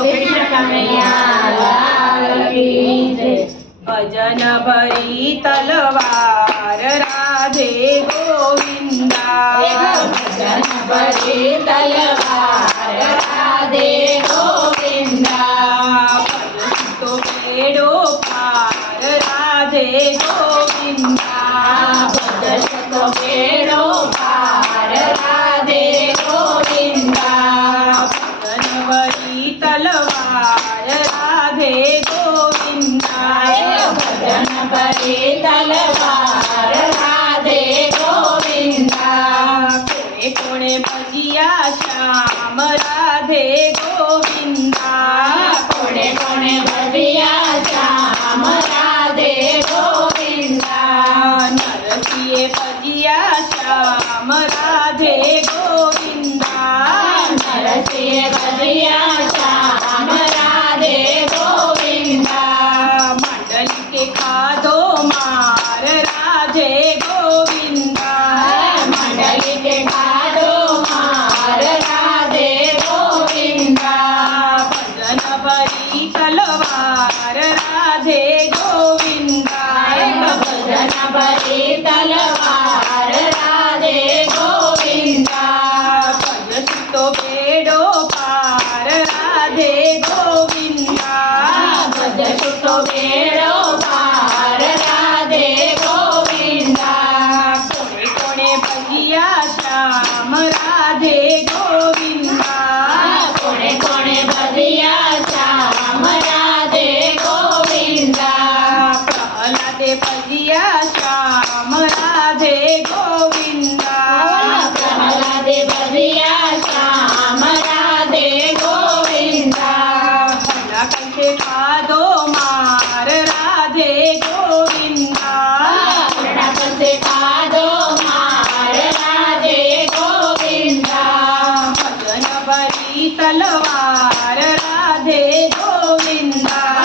કૃષ્ણ કનૈયા લાલ કી જય। ભજન ભરી તલવાર રાધે ગોવિંદા, ભજન ભરી તલવાર રાધે ગોવિંદા, તો બેડો પાર રાધે ગોવિંદા, ભજન તો બેડો પાર રાધે ગોવિંદા, ભજન ભરી તલવાર રાધે ગોવિંદા, ભજન ભરી તલવાર રાધે ગોવિંદા, કોણે કોણે ભજિયા શ્યામ રાધે ગોવિંદા, કોણે કોણે ભજિયા શ્યામ રાધે ગોવિંદા, નરસિંહે ભજિયા શ્યામ રાધે ગોવિંદા, નરસિંહે ભજિયા શ્યામ રાધે ગોવિંદા, મંડલિકે ખાધો માર રાધે ગોવિંદા, મંડલિકે ખાધો માર રાધે ગોવિંદા, ભજન ભરી તલવાર રાધે ગોવિંદા, ભજન ભરી તલવાર રાધે ગોવિંદા, ભજશું તો બેડો પાર રાધે ગોવિંદા, ભજશું તો બેડો પાર રાધે ગોવિંદા, કોણે કોણે ભજિયા શ્યામ રાધે ગોવિંદા, કોણે કોણે ભજિયા શ્યામ રાધે ગોવિંદા, પ્રહલાદે ભજિયા શ્યામ રાધે ગોવિંદા, પ્રહલાદે ભજિયા શ્યામ રાધે ગોવિંદા, ભલા કંઠે ખાધો માર રાધે ગોવિંદા, હરણા કંસે ખાધો માર રાધે ગોવિંદા, ભજન ભરી તલવાર રાધે ગોવિંદા,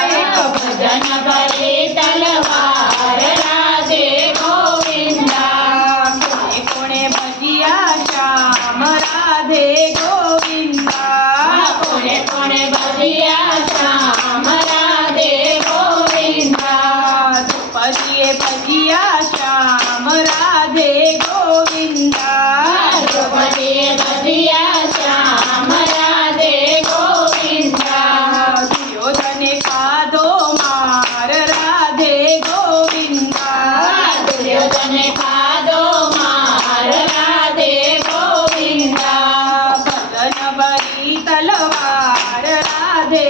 ભજન ભરી તલવાર રાધે ગોવિંદા, કોણે કોણે ભજિયા શ્યામ રાધે ગોવિંદા, કોણે કોણે ભજિયા શ્યામ રાધે ગોવિંદા, દ્રૌપદીએ ભજિયા શ્યામ રાધે ગોવિંદા, દ્રૌપદીએ ભજિયા શ્યામ રાધે ગોવિંદા, દુર્યોધને ખાધો માર રાધે ગોવિંદા, દુર્યોધને ખાધો માર રાધે ગોવિંદા, ભજન ભરી તલવાર રાધે